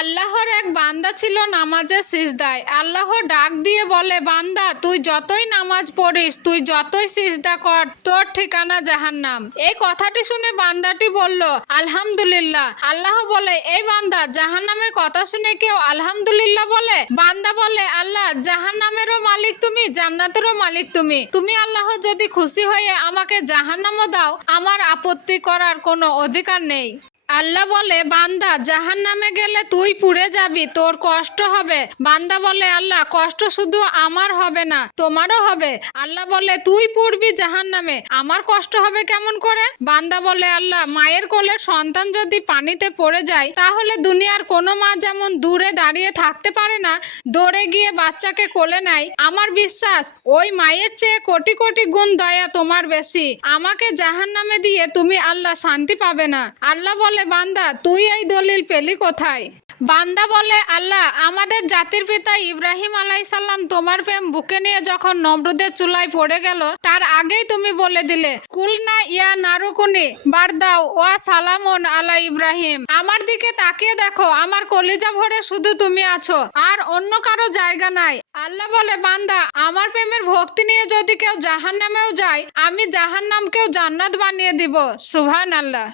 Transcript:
আল্লাহর এক বান্দা ছিল নামাজের সিজদায়। আল্লাহ ডাক দিয়ে বলে, বান্দা, তুই যতই নামাজ পড়িস, তুই যতই সিজদা কর, তোর ঠিকানা জাহান্নাম। এই কথাটি শুনে বান্দাটি বলল, আলহামদুলিল্লাহ। আল্লাহ বলে, এই বান্দা, জাহান্নামের কথা শুনে কেউ আলহামদুলিল্লাহ বলে? বান্দা বলে, আল্লাহ, জাহান্নামেরও মালিক তুমি, জান্নাতেরও মালিক তুমি। তুমি আল্লাহ যদি খুশি হয়ে আমাকে জাহান্নামও দাও, আমার আপত্তি করার কোনো অধিকার নেই। আল্লাহ বলে, বান্দা জাহান নামে গেলে তুই পুড়ে যাবি, তোর কষ্ট হবে। বান্দা বলে, আল্লাহ, কষ্ট শুধু আমার হবে না, তোমারও হবে। আল্লাহ বলে, তুই পুড়বি জাহান নামে আমার কষ্ট হবে কেমন করে? বান্দা বলে, আল্লাহ, মায়ের কোলে সন্তান যদি পানিতে পড়ে যায়, তাহলে দুনিয়ার কোনো মা যেমন দূরে দাঁড়িয়ে থাকতে পারে না, দৌড়ে গিয়ে বাচ্চাকে কোলে নেয়। আমার বিশ্বাস, ওই মায়ের চেয়ে কোটি কোটি গুণ দয়া তোমার বেশি। আমাকে জাহান নামে দিয়ে তুমি আল্লাহ শান্তি পাবে না। আল্লাহ বলে বান্দা, তুই এই দলিল পেলি কোথায়? বান্দা বলে, আল্লাহ, আমাদের জাতির পিতা ইব্রাহিম আলাইসাল্লাম তোমার প্রেম বুকে নিয়ে যখন নমরুদের চুলায় পড়ে গেল, তার আগেই তুমি বলে দিলে কুল না ইয়া নারুকুনি বারদাও ওয়া সালামন আলা ইব্রাহিম। আমার দিকে তাকিয়ে দেখো, আমার কলিজা ভরে শুধু তুমি আছো, আর অন্য কারও জায়গা নাই। আল্লাহ বলে, বান্দা, আমার প্রেমের ভক্তি নিয়ে যদি কেউ জাহান নামেও যায়, আমি জাহান নামকেও জান্নাত বানিয়ে দিব। সুভান আল্লাহ